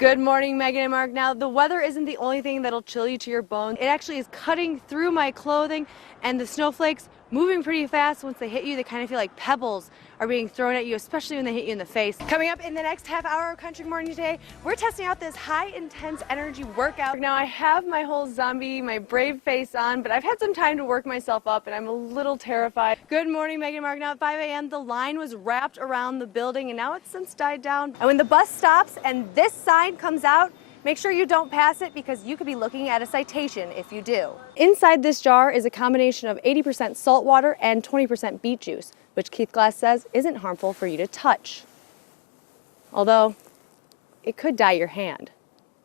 Good morning, Megan and Mark. Now, the weather isn't the only thing that'll chill you to your bones. It actually is cutting through my clothing, and the snowflakes moving pretty fast. Once they hit you, they kind of feel like pebbles are being thrown at you, especially when they hit you in the face. Coming up in the next half hour of Country Morning today, we're testing out this high-intense energy workout. Now, I have my whole zombie, my brave face on, but I've had some time to work myself up, and I'm a little terrified. Good morning, Megan and Mark. Now, at 5 a.m., the line was wrapped around the building, and now it's since died down. And when the bus stops and this sign comes out, make sure you don't pass it because you could be looking at a citation if you do. Inside this jar is a combination of 80% salt water and 20% beet juice, which Keith Glass says isn't harmful for you to touch. Although, it could dye your hand.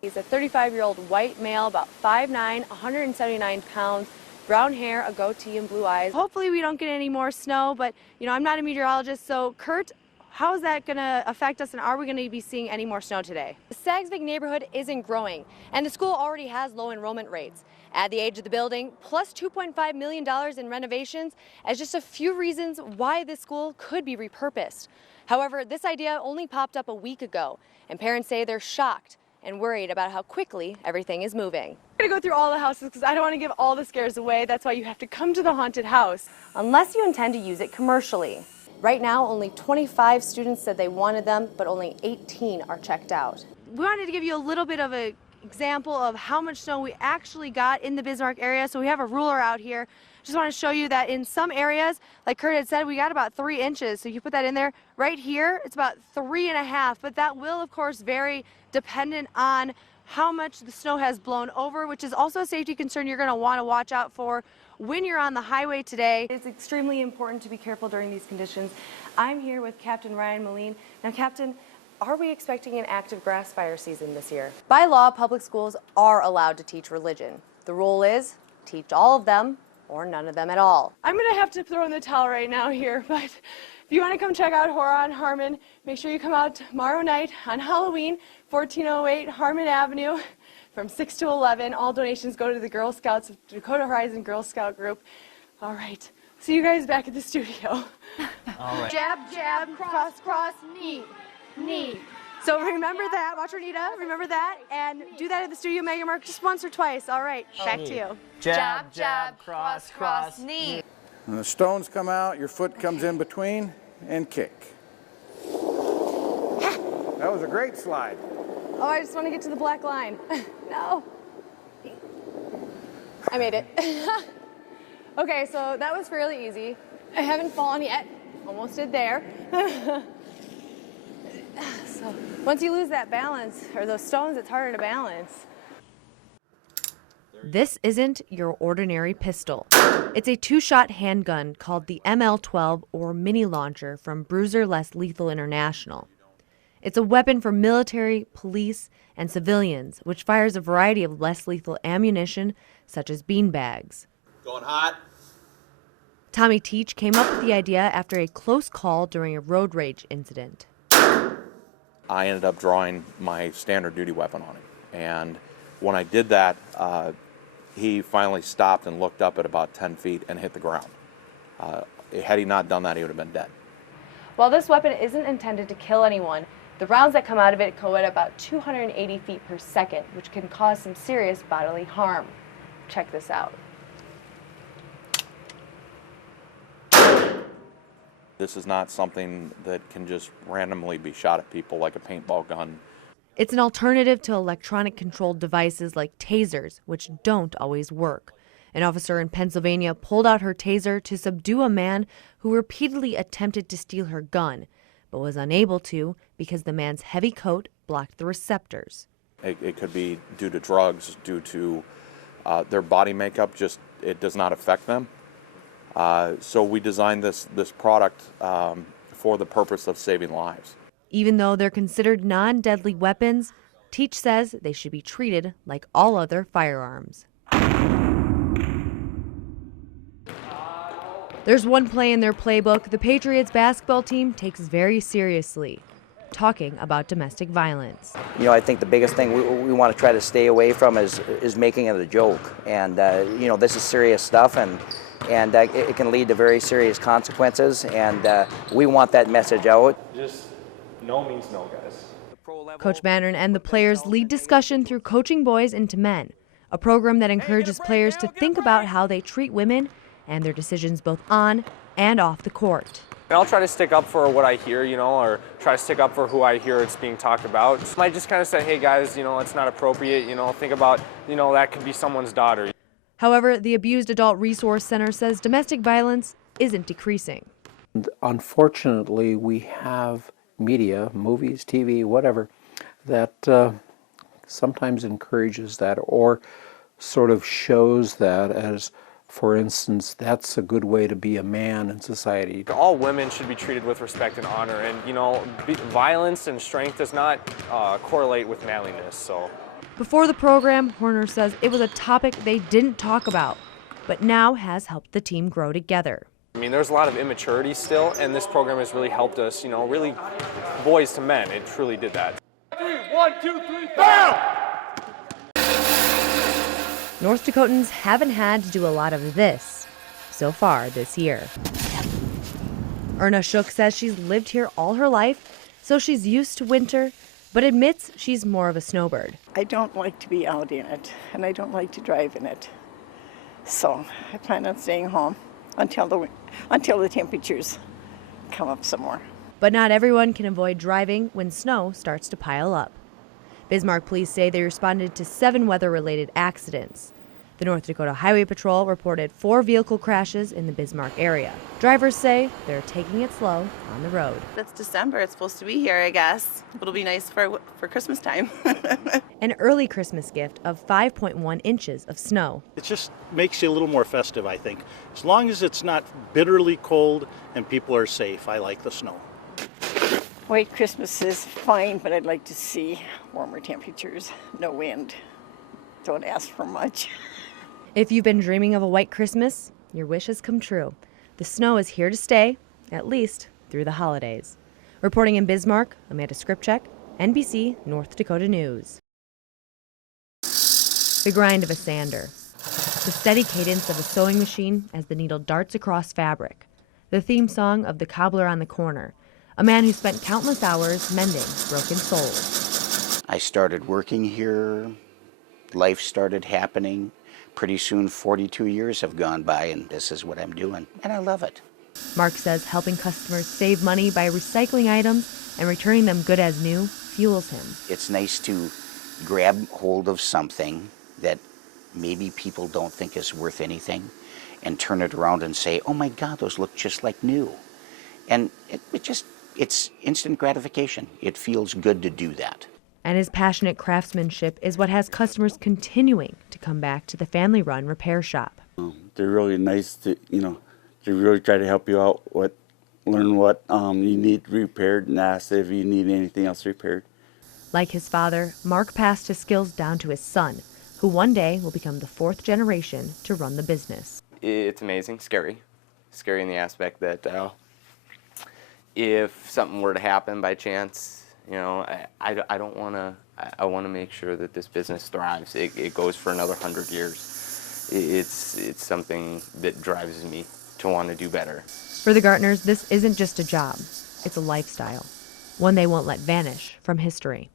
He's a 35-year-old white male, about 5'9", 179 pounds, brown hair, a goatee, and blue eyes. Hopefully we don't get any more snow, but I'm not a meteorologist, so Kurt, how is that going to affect us, and are we going to be seeing any more snow today? The Sagsvig neighborhood isn't growing, and the school already has low enrollment rates. Add the age of the building, plus $2.5 million in renovations, as just a few reasons why this school could be repurposed. However, this idea only popped up a week ago, and parents say they're shocked and worried about how quickly everything is moving. I'm going to go through all the houses because I don't want to give all the scares away. That's why you have to come to the haunted house, unless you intend to use it commercially. Right now, only 25 students said they wanted them, but only 18 are checked out. We wanted to give you a little bit of an example of how much snow we actually got in the Bismarck area. So we have a ruler out here. Just want to show you that in some areas, like Kurt had said, we got about 3 inches. So you put that in there. Right here, it's about 3.5, but that will, of course, vary dependent on how much the snow has blown over, which is also a safety concern you're going to want to watch out for when you're on the highway today. It's extremely important to be careful during these conditions. I'm here with Captain Ryan Moline. Now, Captain, are we expecting an active grass fire season this year? By law, public schools are allowed to teach religion. The rule is teach all of them or none of them at all. I'm going to have to throw in the towel right now here, but if you want to come check out Horror on Harmon, make sure you come out tomorrow night on Halloween, 1408 Harmon Avenue, from 6 to 11. All donations go to the Girl Scouts, Dakota Horizon Girl Scout Group. All right, see you guys back at the studio. All right. Jab, jab, cross, cross, knee, knee. So remember that, watch Renita, remember that, and do that at the studio, Megan Mark, just once or twice. All right, back to you. Jab, jab, cross, cross, knee. When the stones come out, your foot comes in between and kick. That was a great slide. Oh, I just want to get to the black line. No. I made it. Okay, so that was fairly easy. I haven't fallen yet. Almost did there. So once you lose that balance, or those stones, it's harder to balance. This isn't your ordinary pistol. It's a 2-shot handgun called the ML-12 or mini launcher from Bruiser Less Lethal International. It's a weapon for military, police, and civilians, which fires a variety of less lethal ammunition, such as beanbags. Going hot. Tommy Teach came up with the idea after a close call during a road rage incident. I ended up drawing my standard duty weapon on him. And when I did that, he finally stopped and looked up at about 10 feet and hit the ground. Had he not done that, he would have been dead. While this weapon isn't intended to kill anyone, the rounds that come out of it go at about 280 feet per second, which can cause some serious bodily harm. Check this out. This is not something that can just randomly be shot at people like a paintball gun. It's an alternative to electronic controlled devices like tasers, which don't always work. An officer in Pennsylvania pulled out her taser to subdue a man who repeatedly attempted to steal her gun, but was unable to because the man's heavy coat blocked the receptors. It could be due to drugs, due to their body makeup, it does not affect them. So we designed this product for the purpose of saving lives. Even though they're considered non-deadly weapons, Teach says they should be treated like all other firearms. There's one play in their playbook the Patriots basketball team takes very seriously, talking about domestic violence. I think the biggest thing we want to try to stay away from is making it a joke. And, this is serious stuff, and it can lead to very serious consequences, and we want that message out. Just no means no, guys. Coach Mannern and the players lead discussion through Coaching Boys into Men, a program that encourages players to think about how they treat women and their decisions both on and off the court. And I'll try to stick up for what I hear, or try to stick up for who I hear it's being talked about. I might just kind of say, hey guys, it's not appropriate, think about, that could be someone's daughter. However, the Abused Adult Resource Center says domestic violence isn't decreasing. Unfortunately, we have media, movies, TV, whatever, that sometimes encourages that or sort of shows that as, for instance, that's a good way to be a man in society. All women should be treated with respect and honor, and violence and strength does not correlate with manliness. So, before the program, Horner says it was a topic they didn't talk about, but now has helped the team grow together. There's a lot of immaturity still, and this program has really helped us, really boys to men. It truly did that. 3, 1, 2, 3, down! North Dakotans haven't had to do a lot of this so far this year. Erna Shook says she's lived here all her life, so she's used to winter, but admits she's more of a snowbird. I don't like to be out in it, and I don't like to drive in it. So I plan on staying home until the temperatures come up some more. But not everyone can avoid driving when snow starts to pile up. Bismarck police say they responded to 7 weather-related accidents. The North Dakota Highway Patrol reported 4 vehicle crashes in the Bismarck area. Drivers say they're taking it slow on the road. It's December. It's supposed to be here, I guess. It'll be nice for Christmas time. An early Christmas gift of 5.1 inches of snow. It just makes you a little more festive, I think. As long as it's not bitterly cold and people are safe, I like the snow. White Christmas is fine, but I'd like to see warmer temperatures, no wind. Don't ask for much. If you've been dreaming of a white Christmas, your wish has come true. The snow is here to stay, at least through the holidays. Reporting in Bismarck, Amanda Skrzypchak, NBC North Dakota News. The grind of a sander. The steady cadence of a sewing machine as the needle darts across fabric. The theme song of The Cobbler on the Corner, a man who spent countless hours mending broken souls. I started working here. Life started happening. Pretty soon 42 years have gone by and this is what I'm doing. And I love it. Mark says helping customers save money by recycling items and returning them good as new fuels him. It's nice to grab hold of something that maybe people don't think is worth anything and turn it around and say, oh my God, those look just like new. And it's instant gratification. It feels good to do that. And his passionate craftsmanship is what has customers continuing to come back to the family-run repair shop. They're really nice to, they really try to help you out, learn what you need repaired and ask if you need anything else repaired. Like his father, Mark passed his skills down to his son, who one day will become the 4th generation to run the business. It's amazing, scary in the aspect that if something were to happen by chance, I don't want to. I want to make sure that this business thrives. It goes for another 100 years. It's something that drives me to want to do better. For the Gartners, this isn't just a job. It's a lifestyle, one they won't let vanish from history.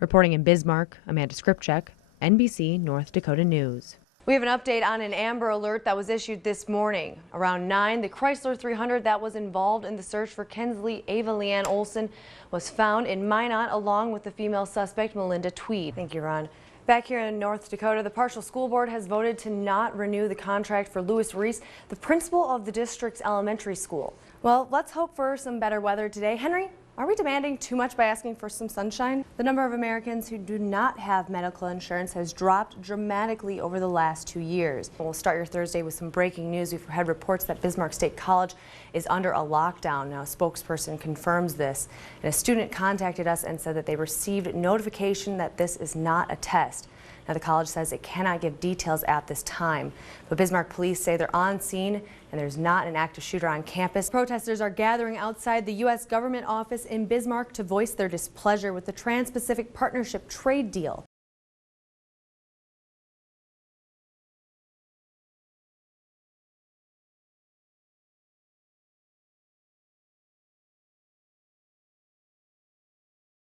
Reporting in Bismarck, Amanda Skrzypchak, NBC North Dakota News. We have an update on an Amber Alert that was issued this morning. Around 9, the Chrysler 300 that was involved in the search for Kensley Ava Leanne Olson was found in Minot along with the female suspect Melinda Tweed. Thank you, Ron. Back here in North Dakota, the partial school board has voted to not renew the contract for Lewis Reese, the principal of the district's elementary school. Well, let's hope for some better weather today. Henry, are we demanding too much by asking for some sunshine? The number of Americans who do not have medical insurance has dropped dramatically over the last 2 years. We'll start your Thursday with some breaking news. We've had reports that Bismarck State College is under a lockdown. Now, a spokesperson confirms this. And a student contacted us and said that they received notification that this is not a test. Now, the college says it cannot give details at this time, but Bismarck police say they're on scene and there's not an active shooter on campus. Protesters are gathering outside the U.S. government office in Bismarck to voice their displeasure with the Trans-Pacific Partnership trade deal.